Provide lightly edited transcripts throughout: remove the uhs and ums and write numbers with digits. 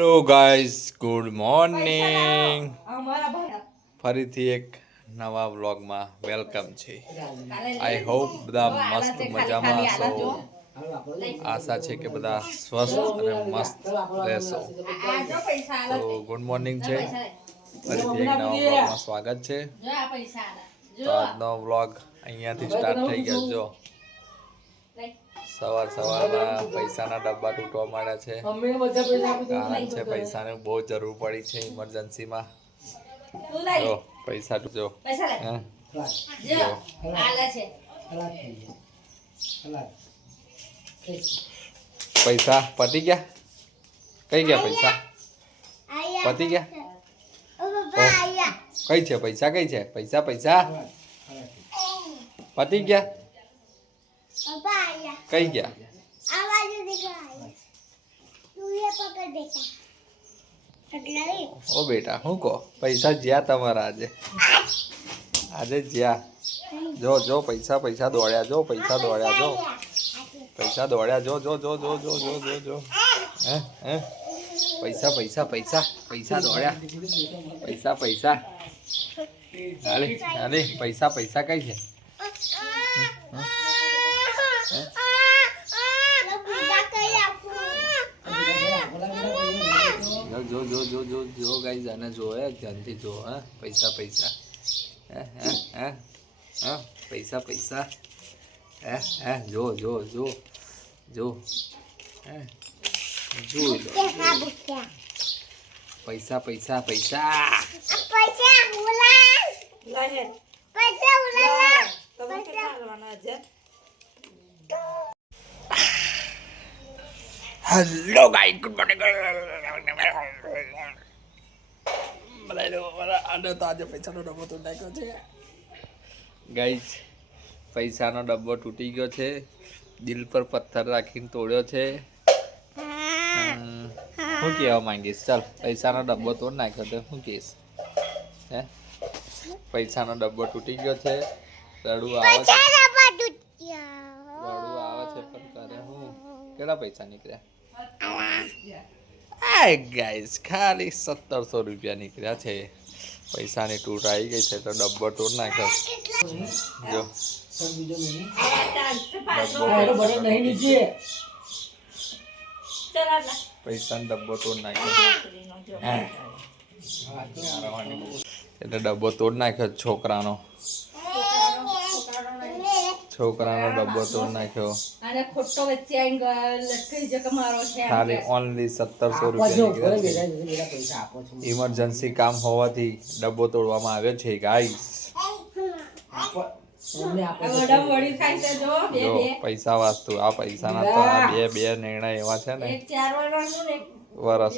Hello guys, good morning. ફરીથી એક નવા વ્લોગમાં વેલકમ છે. આઈ હોપ બધા મસ્ત મજામાં હશો. આશા છે કે બધા સ્વસ્થ અને મસ્ત રહેશો. તો ગુડ મોર્નિંગ છે. ફરીથી એક નવા વ્લોગમાં સ્વાગત છે. તો આજનો વ્લોગ અહીંયાથી સ્ટાર્ટ થઈ ગયો. જો સવારમાં પૈસાના ડબ્બા તૂટવા માંડ્યા છે. કારણ છે પૈસાની બહુ જરૂર પડી છે ઇમરજન્સીમાં. જો પૈસા જો પૈસા પતી ગયા. કઈ ગયા પૈસા? પતી ગયા. કઈ છે પૈસા? કઈ છે પૈસા? પૈસા પતી ગયા. કઈ ગયા? ઓ બેટા હું કહો? પૈસા જ્યાં તમારા આજે જ્યાં જો જો પૈસા દોડ્યા. જો પૈસા દોડ્યા. જો પૈસા દોડ્યા. જો જો જો જો જો જો જો જો હે પૈસા દોડ્યા. પૈસા હાલે પૈસા કઈ છે? જો જો જો જો જો ગાઈસ, આને જો ધ્યાનથી જો. હા પૈસા પૈસા જો જો જો જો જોઈ લો. પૈસા હેલો ગાઈસ, ગુડ મોર્નિંગ. આજે પૈસાનો ડબ્બો તોડી નાખ્યો છે ગાઈસ. પૈસાનો ડબ્બો તૂટી ગયો છે. દિલ પર પથ્થર રાખીને તોડ્યો છે. શું કહેવા માંગીશ? ચાલ, પૈસાનો ડબ્બો તોડી નાખ્યો તો શું કહીશ? હે પૈસાનો ડબ્બો તૂટી ગયો છે. રડવું આવે છે પણ કરે હું? કેટલા પૈસા નીકળ્યા? ગાઈસ ખાલી 1700 રૂપિયા નીકળ્યા છે. પૈસાની તૂટ આવી ગઈ છે તો ડબ્બો તોડ નાખ્યો. જો પૈસાનો ડબ્બો તોડ નાખ્યો એટલે ડબ્બો તોડ નાખ્યો. છોકરાનો ડબ્બો તોડ નાખ્યો. ખાલી ઓનલી 1700 રૂપિયા. ઇમરજન્સી કામ હોવાથી ડબ્બો તોડવામાં આવ્યો છે ગાઈસ. જો પૈસા વાસ્તુ આ પૈસાના તો બે નિર્ણય એવા છે ને. વર્ષ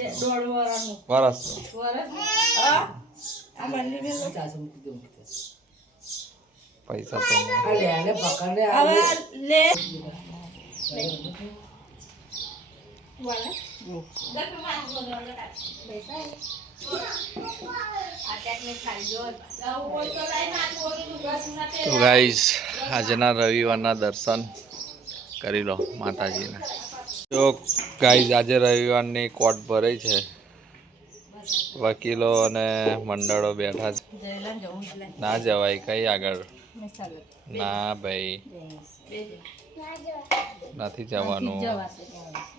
પૈસા તો તો ગાઈસ, આજના રવિવારના દર્શન કરી લો માતાજીના. તો ગાઈસ, આજે રવિવારની કોર્ટ ભરાઈ છે. વકીલો અને મંડળો બેઠા છે. ના જવાય કઈ આગળ. ના ભાઈ, નથી જવાનું.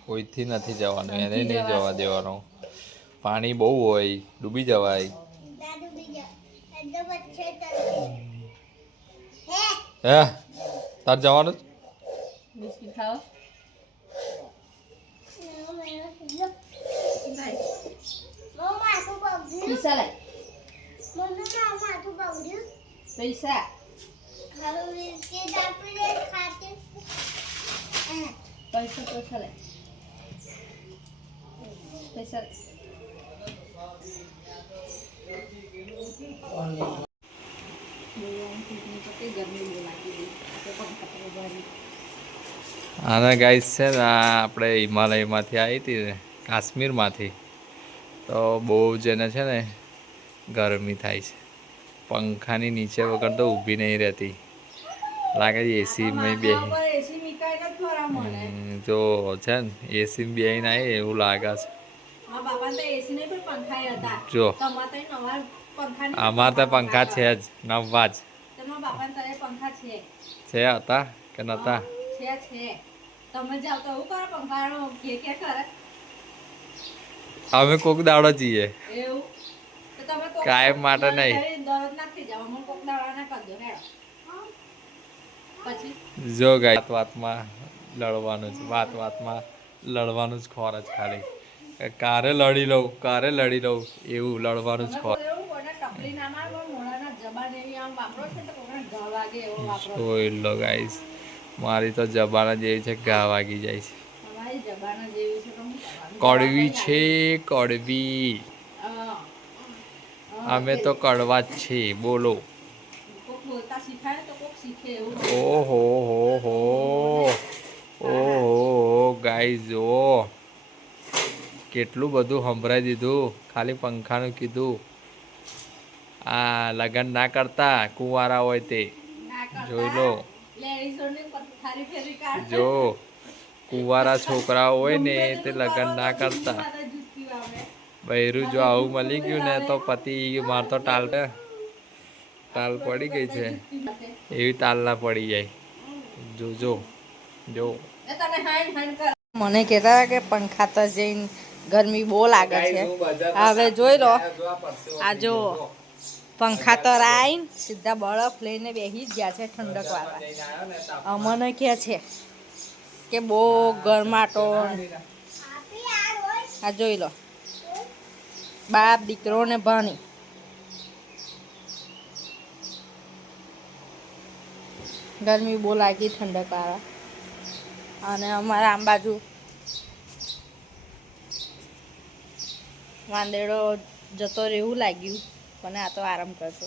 કોઈથી નથી જવાનું. એને નહીં જવા દેવાનું. પાણી બહુ હોય, ડૂબી જવાય. હે તાર જવાનું? આના ગાઈસ છે ને, આપણે હિમાલયમાંથી આવી હતી ને, કાશ્મીરમાંથી. તો બહુ જેને છે ને ગરમી થાય છે. પંખાની નીચે વગર તો ઊભી નહીં રહેતી. લાગે એસીમાં બેસી જો છે ને, એસીમાં બેસીને આવી એવું લાગે છે. જો અમારે તો પંખા છે જ નવા જ છે હતા કે નતા અમે કોક દાડો જઈએ કાયમ માટે નહીં જો ગાય વાતમાં લડવાનું જ વાતમાં લડવાનું જ ખોર જ ખાલી કારે લડી લઉં એવું લડવાનું જ ખોર જોઈ લો ગાઈસ મારી તો જબાન જેવી છે ઘા વાગી જાય છે કડવી છે કડવી અમે તો કડવા જ છીએ બોલો ઓહો હો ઓહો ગાઈસ જો કેટલું બધું સંભળાઈ દીધું ખાલી પંખાનું કીધું આ લગન ના કરતા કુંવારા હોય તે જોઈ લો જો કુંવારા છોકરા હોય ને તે લગન ના કરતા બૈરું જો આવું મળી ગયું ને તો પતિ માર તો ટાલ પડી ગઈ છે એવી ટાલ ના પડી જાય જો મને કહેતા કે પંખા તો જઈને ગરમી બહુ લાગે છે હવે જોઈ લો આ જો પંખા તો આવીને સીધા બરફ લઈને બેસી જ ગયા છે ઠંડક વાળા મને કહે છે કે બહુ ગરમાટો આ જોઈ લો બાપ દીકરો ને ભાણી ગરમી બહુ લાગી ઠંડક વાળા અને અમારા આમ બાજુ વાંદેડો જતો રહેવું લાગ્યું પણ આ તો આરામ કરતો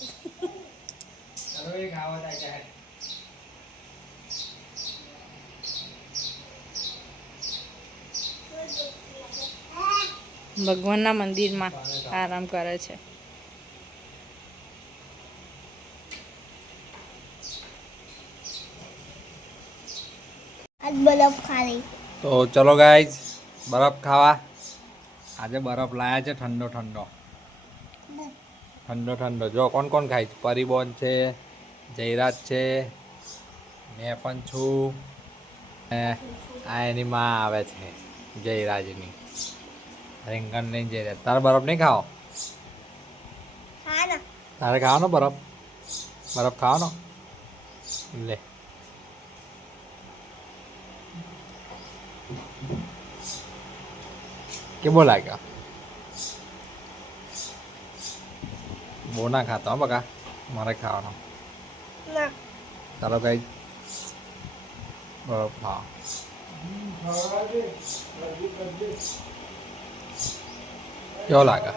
ભગવાનના મંદિરમાં આરામ કરે છે બરફ ખાલી તો ચલો ગાઈઝ બરફ ખાવા આજે બરફ લાયા છે ઠંડો જો કોણ ખાય છે પરિબોન છે જયરાજ છે મેં પણ છું આ એની માં આવે છે જયરાજની રીંગણ લઈને જયરાજ તારે બરફ નહીં ખાઓ તારે ખાવાનો બરફ ખાવાનો લે કેવો લાગ્યો બહુ ના ખાતો હા બકા મારે ખાવાનો ચાલો કઈ બરફ ખાઓ કેવો લાગ્યો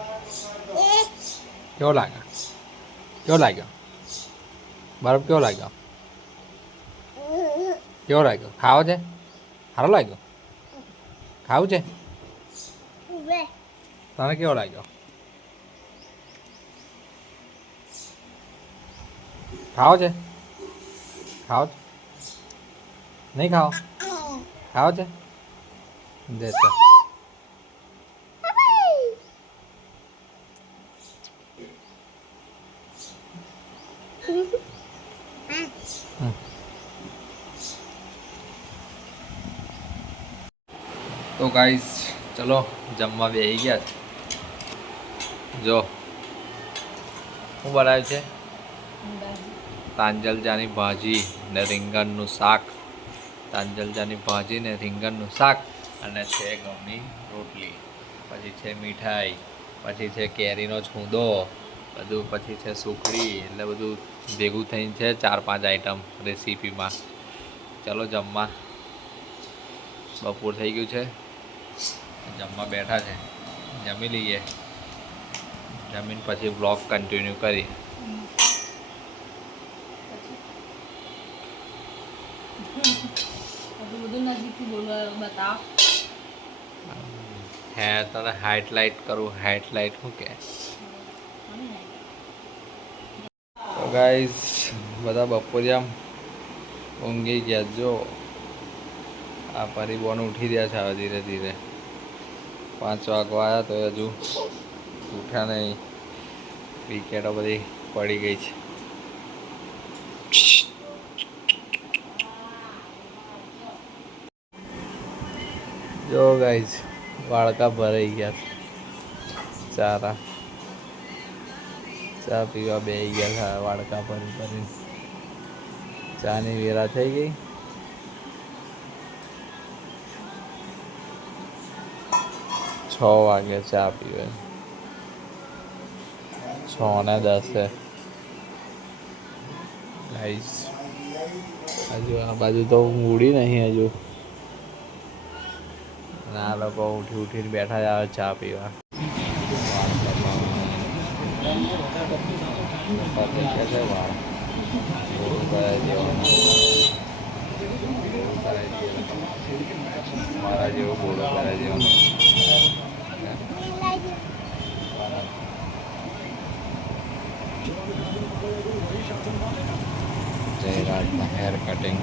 બરફ કેવો લાગ્યો ખાવો છે સારો લાગ્યો ખાવું છે તને કેવો લાગ્યો ખાવો છે નહીં ખાવો છે દેતો તો ગાઈસ ચલો જમવા બેસી ગયા છે જો શું બનાવ્યું છે તાંજલજાની ભાજી ને રીંગણનું શાક અને છે ઘઉંની રોટલી પછી છે મીઠાઈ પછી છે કેરીનો છૂંદો બધું પછી છે સુખડી એટલે બધું ભેગું થઈને છે 4-5 આઈટમ રેસીપીમાં ચલો જમવા બપોર થઈ ગયું છે જમવા બેઠા છે જમી લઈએ જમીન પછી બ્લોગ કન્ટિન્યુ કરી હે તને હાઇટલાઇટ કરું હાઇટલાઇટ શું કે તો ગાઈઝ બધા બપોરિયા ઊંઘી ગયા જો આ પરિબોન ઉઠી રહ્યા છે હવે ધીરે ધીરે 5 વાગવા આવ્યા તો હજુ ઉઠ્યા નહીં. વિકેટો બધી પડી ગઈ છે. જો ગાઈઝ વાળકા ભરાઈ ગયા. ચા પીવા બેસી ગયા. વાળકા ભરી ભરી ચાની વેરા થઈ ગઈ. છ વાગે ચા પીવે. 6:10 ગાઈઝ. હજુ આ બાજુ તો મૂડી નહીં હજુ. આ લોકો ઉઠીને બેઠા આવે ચા પીવા. મારા જેવો બોલો કરે જેવાનું. જયરાજના હેર કટિંગ.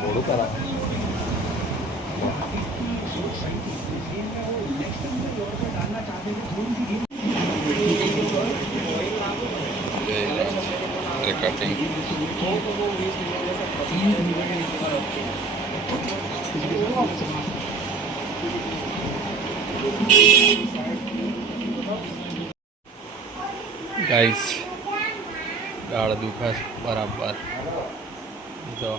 બોલું કરા કટિંગ. ગાઈસ દાળ દુખાય બરાબર. જો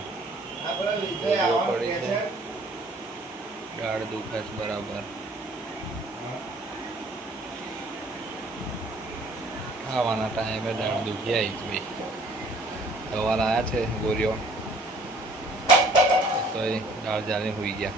પડી છે. દાળ દુખાય બરાબર. ખાવાના ટાઈમે દાળ દુખી આવી ભાઈ. દવા લાયા છે ગોળીઓ તો એ દાળ જાને હોઈ ગયા.